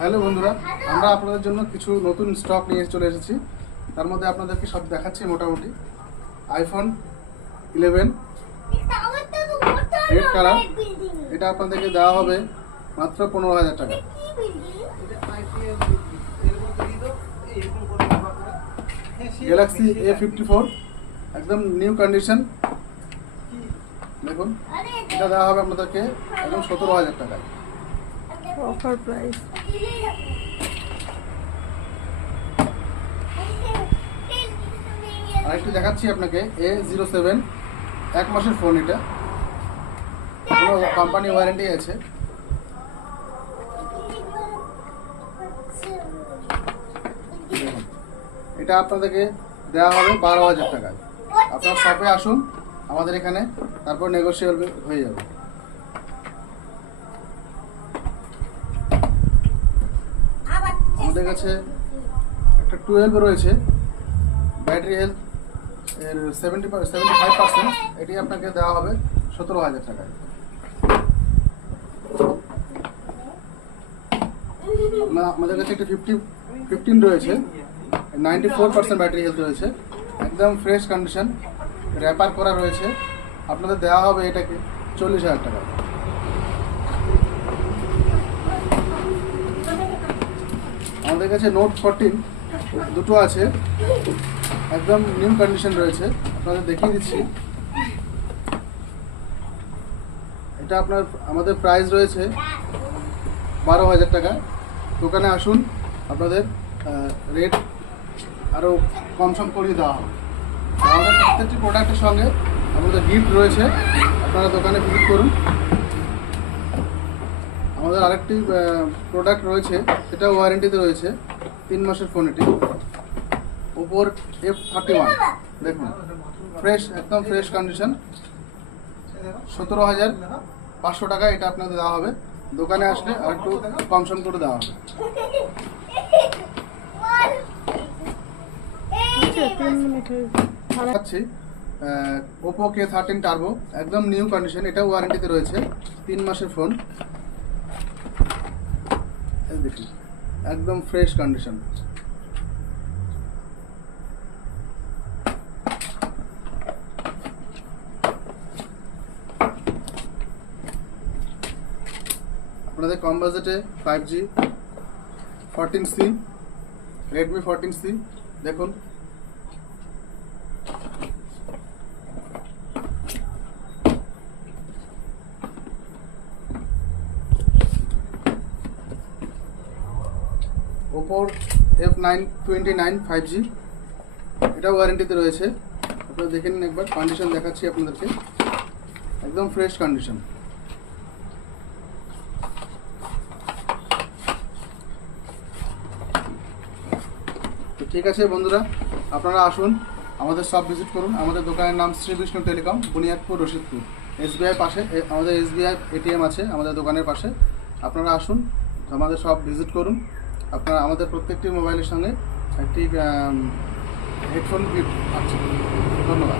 Hello বন্ধুরা, আমরা আপনাদের জন্য কিছু নতুন স্টক নিয়ে চলে এসেছি। তার মধ্যে আপনাদেরকে সব দেখাচ্ছি মোটামুটি। আইফোন 11 রেড কালার, এটা আপনাদেরকে দেওয়া হবে মাত্র 15,000 টাকা। গ্যালাক্সি A54 একদম নিউ কন্ডিশন, দেখুন এটা দেওয়া হবে আপনাদেরকে একদম 17,000 টাকায়। Offer price. আরেকটু দেখাচ্ছি আপনাকে A07 1 মাসের ফোন, এটা কোনো কোম্পানি ওয়ারেন্টি আছে। এটা আপনাদেরকে দেওয়া হবে 12,000 টাকায়। আপনার শপে আসুন আমাদের এখানে, তারপর নেগোশিয়েবল হয়ে যাবে। আমাদের কাছে একটা 12 রয়েছে, ব্যাটারি হেলথ এর 75%, এটি আপনাকে দেওয়া হবে 17,000 টাকায়। আমাদের কাছে একটা 15 রয়েছে, 94% ব্যাটারি হেলথ রয়েছে, একদম ফ্রেশ কন্ডিশন, র্যাপার করা রয়েছে। আপনাদের দেওয়া হবে এটাকে 40,000 টাকা। আমাদের কাছে নোট 14 দুটো আছে, একদম নিউ কন্ডিশন রয়েছে, আপনাদের দেখিয়ে দিচ্ছি। এটা আমাদের প্রাইস রয়েছে 12,000 টাকা। দোকানে আসুন, আপনাদের রেট আরও কম সম করিয়ে দেওয়া হবে। আমাদের প্রত্যেকটি প্রোডাক্টের সঙ্গে আমাদের গিফট রয়েছে, আপনারা দোকানে ভিজিট করুন। আমাদের আরেকটি প্রোডাক্ট রয়েছে, সেটা ওয়ারেন্টিতে রয়েছে, 3 মাসের ফোন। এটি ওপোর F31, দেখুন ফ্রেশ, একদম ফ্রেশ কন্ডিশন, 17,500 টাকা এটা আপনাদের দেওয়া হবে। দোকানে আসলে আর একটু কম সম করে দেওয়া হবে। ওপো K13 টার্বো, একদম নিউ কন্ডিশন, এটা ওয়ারেন্টিতে রয়েছে, 3 মাসের ফোন। দেখুন একদম ফ্রেশ কন্ডিশন। আপনাদের কম বাজেটে 5G 14C, Redmi 14C, দেখুন ওপোর F929 5G, এটা ওয়ারেন্টিতে রয়েছে। আপনারা দেখে নিন একবার, কন্ডিশন দেখাচ্ছি আপনাদেরকে, একদম ফ্রেশ কন্ডিশন। তো ঠিক আছে বন্ধুরা, আপনারা আসুন, আমাদের সব ভিজিট করুন। আমাদের দোকানের নাম শ্রী বিষ্ণু টেলিকম, বুনিয়াদপুর, রশিদপুর। SBI পাশে, আমাদের SBI ATM আছে আমাদের দোকানের পাশে। আপনারা আসুন, আমাদের সব ভিজিট করুন। আপনারা আমাদের প্রত্যেকটি মোবাইলের সঙ্গে একটি হেডফোন গিফট আছে। ধন্যবাদ।